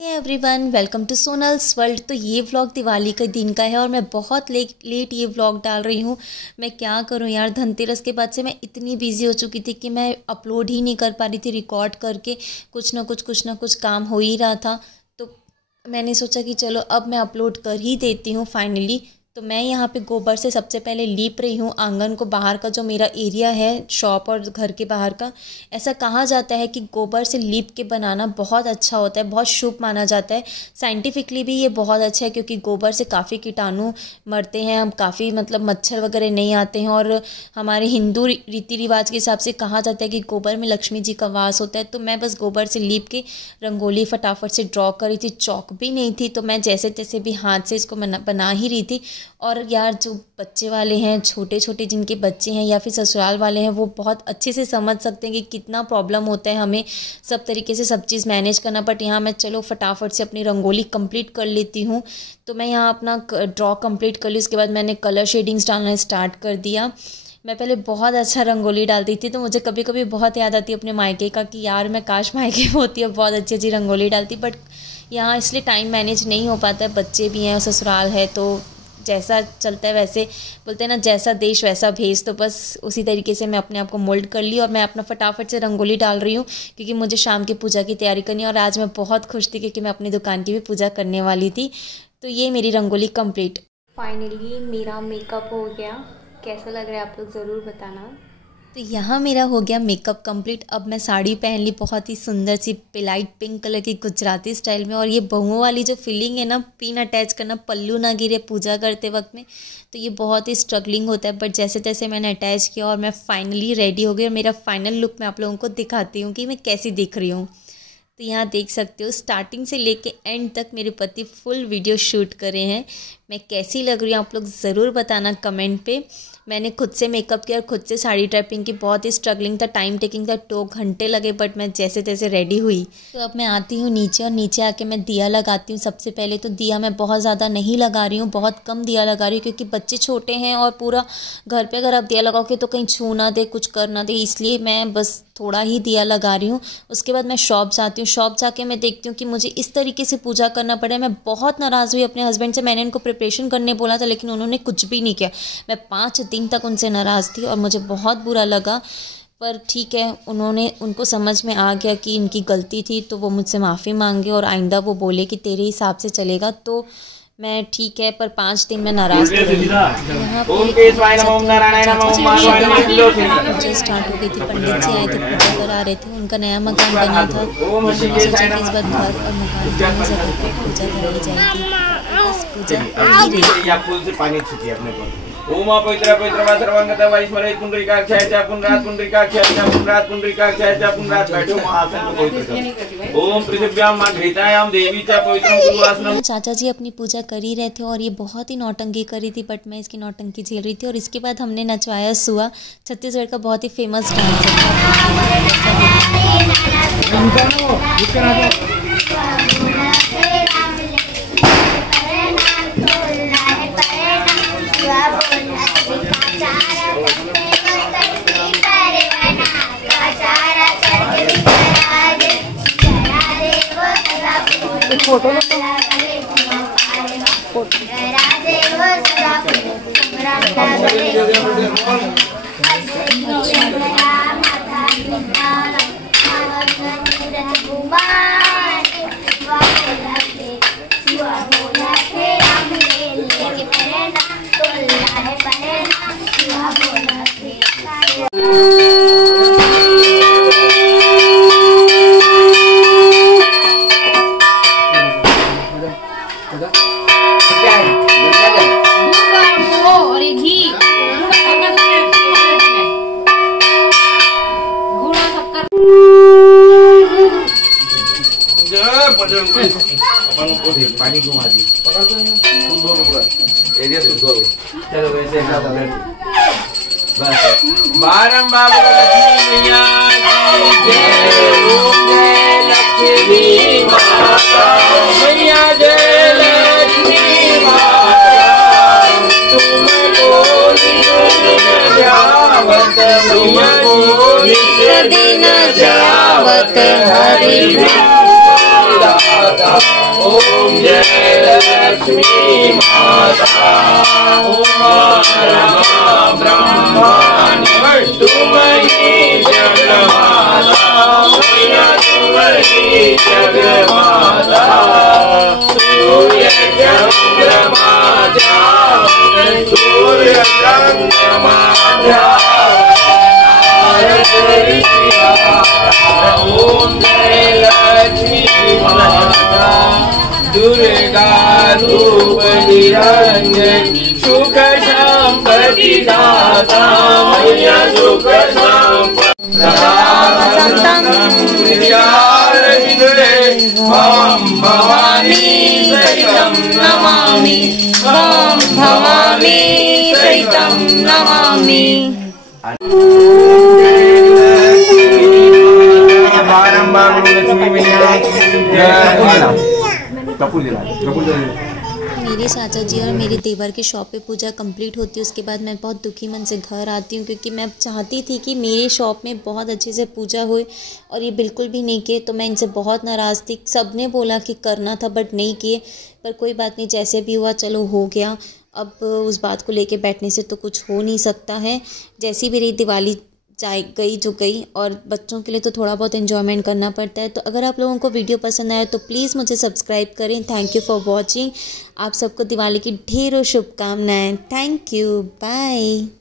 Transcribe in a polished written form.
Everyone welcome to Sonal's world. तो ये vlog Diwali के दिन का है और मैं बहुत लेट ये व्लॉग डाल रही हूँ। मैं क्या करूँ यार, धनतेरस के बाद से मैं इतनी बिजी हो चुकी थी कि मैं अपलोड ही नहीं कर पा रही थी। रिकॉर्ड करके कुछ ना कुछ काम हो ही रहा था, तो मैंने सोचा कि चलो अब मैं अपलोड कर ही देती हूँ फाइनली। तो मैं यहाँ पे गोबर से सबसे पहले लीप रही हूँ आंगन को। बाहर का जो मेरा एरिया है शॉप और घर के बाहर का, ऐसा कहा जाता है कि गोबर से लीप के बनाना बहुत अच्छा होता है, बहुत शुभ माना जाता है। साइंटिफिकली भी ये बहुत अच्छा है क्योंकि गोबर से काफ़ी कीटाणु मरते हैं, हम काफ़ी मच्छर वगैरह नहीं आते हैं। और हमारे हिंदू रीति रिवाज के हिसाब से कहा जाता है कि गोबर में लक्ष्मी जी का वास होता है। तो मैं बस गोबर से लीप के रंगोली फटाफट से ड्रॉ करी थी। चौक भी नहीं थी तो मैं जैसे तैसे भी हाथ से इसको बना ही रही थी। और यार जो बच्चे वाले हैं, छोटे छोटे जिनके बच्चे हैं या फिर ससुराल वाले हैं, वो बहुत अच्छे से समझ सकते हैं कि कितना प्रॉब्लम होता है हमें सब तरीके से सब चीज़ मैनेज करना। बट यहाँ मैं चलो फटाफट से अपनी रंगोली कंप्लीट कर लेती हूँ। तो मैं यहाँ अपना ड्रॉ कंप्लीट कर ली। उसके बाद मैंने कलर शेडिंग्स डालना स्टार्ट कर दिया। मैं पहले बहुत अच्छा रंगोली डालती थी, तो मुझे कभी कभी बहुत याद आती है अपने मायके का कि यार मैं काश मायके होती है, बहुत अच्छी अच्छी रंगोली डालती। बट यहाँ इसलिए टाइम मैनेज नहीं हो पाता है, बच्चे भी हैं, ससुराल है, तो जैसा चलता है वैसे बोलते हैं ना, जैसा देश वैसा भेष। तो बस उसी तरीके से मैं अपने आप को मोल्ड कर ली और मैं अपना फटाफट से रंगोली डाल रही हूँ क्योंकि मुझे शाम की पूजा की तैयारी करनी है। और आज मैं बहुत खुश थी क्योंकि मैं अपनी दुकान की भी पूजा करने वाली थी। तो ये मेरी रंगोली कंप्लीट। फाइनली मेरा मेकअप हो गया। कैसा लग रहा है आप लोग ज़रूर बताना। तो यहाँ मेरा हो गया मेकअप कंप्लीट। अब मैं साड़ी पहन ली, बहुत ही सुंदर सी लाइट पिंक कलर की गुजराती स्टाइल में। और ये बहुओं वाली जो फीलिंग है ना, पिन अटैच करना, पल्लू ना गिरे पूजा करते वक्त में, तो ये बहुत ही स्ट्रगलिंग होता है। बट जैसे तैसे मैंने अटैच किया और मैं फाइनली रेडी हो गई। और मेरा फाइनल लुक मैं आप लोगों को दिखाती हूँ कि मैं कैसी दिख रही हूँ। तो यहाँ देख सकते हो स्टार्टिंग से लेके एंड तक मेरे पति फुल वीडियो शूट करे हैं। मैं कैसी लग रही हूँ आप लोग ज़रूर बताना कमेंट पे। मैंने खुद से मेकअप किया और खुद से साड़ी ड्रेपिंग की। बहुत ही स्ट्रगलिंग था, टाइम टेकिंग था, 2 घंटे लगे, बट मैं जैसे तैसे रेडी हुई। तो अब मैं आती हूँ नीचे और नीचे आके मैं दिया लगाती हूँ। सबसे पहले तो दिया मैं बहुत ज़्यादा नहीं लगा रही हूँ, बहुत कम दिया लगा रही हूँ क्योंकि बच्चे छोटे हैं और पूरा घर पे अगर आप दिया लगाओगे तो कहीं छू ना दे, कुछ कर ना दे, इसलिए मैं बस थोड़ा ही दिया लगा रही हूँ। उसके बाद मैं शॉप जाती हूँ। शॉप जाके मैं देखती हूँ कि मुझे इस तरीके से पूजा करना पड़े। मैं बहुत नाराज़ हुई अपने हस्बैंड से। मैंने इनको प्रिपरेशन करने बोला था लेकिन उन्होंने कुछ भी नहीं किया। मैं 5 दिन तक उनसे नाराज़ थी और मुझे बहुत बुरा लगा। पर ठीक है, उनको समझ में आ गया कि इनकी गलती थी, तो वो मुझसे माफ़ी मांगे और आइंदा वो बोले कि तेरे हिसाब से चलेगा। तो मैं ठीक है, पर 5 दिन में नाराज़ तो रही। यहाँ पे पूजा स्टार्ट हो गई थी। पंडित जी आए थे, पूजा करा रहे थे। उनका नया मकान बना था, मैंने सोचा कि इस बार घर और मकान दोनों जगह पर पूजा कराई जाएगी। बस पूजा हो ही रही। ओम पवित्र पवित्र सर्वंगत वैश्वरे पुंडरीकाक्षाय पुनरात पुंडरीकाक्षाय पुनरात पुंडरीकाक्षाय पुनरात बैठो महासन पवित्र। ओम पृथिव्याम मां घृतायाम देवी च पवित्रं गुरुवासनम। चाचा जी अपनी पूजा कर ही रहे थे और ये बहुत ही नौटंकी करी थी, बट मैं इसकी नौटंकी झेल रही थी। और इसके बाद हमने नचवाया सुआ, छत्तीसगढ़ का बहुत ही फेमस डांस है। फोटो पानी घुमा दी एरिया से दो। चलो वैसे बस बारंबार लक्ष्मी मैया की जय। ओम जय लक्ष्मी माता मैया, जय लक्ष्मी माता। तुमको नित्य दिन जावत हरि ओम जय लक्ष्मी माता उमा रमा ब्रह्माणी तुम्हारी जगमाता मैया तुम्हारी जगमाता सूर्य चंद्रमा ध्यान सूर्य चंद्रमा ओम जय लक्ष्मी माता दुर्गा रूप निरंजन सुख संपत्ति दाता मैया सुख संपत्ति भवानी सहितं नमामि भवानी सहितं नमामि। मेरे चाचा जी और मेरे देवर के शॉप पे पूजा कंप्लीट होती है, उसके बाद मैं बहुत दुखी मन से घर आती हूँ क्योंकि मैं चाहती थी कि मेरे शॉप में बहुत अच्छे से पूजा हुई और ये बिल्कुल भी नहीं किए। तो मैं इनसे बहुत नाराज़ थी, सब ने बोला कि करना था बट नहीं किए। पर कोई बात नहीं, जैसे भी हुआ चलो हो गया। अब उस बात को लेके बैठने से तो कुछ हो नहीं सकता है। जैसी मेरी दिवाली चाहे गई जो गई, और बच्चों के लिए तो थोड़ा बहुत एंजॉयमेंट करना पड़ता है। तो अगर आप लोगों को वीडियो पसंद आया तो प्लीज़ मुझे सब्सक्राइब करें। Thank you for watching. आप सबको दिवाली की ढेरों शुभकामनाएं। Thank you, bye.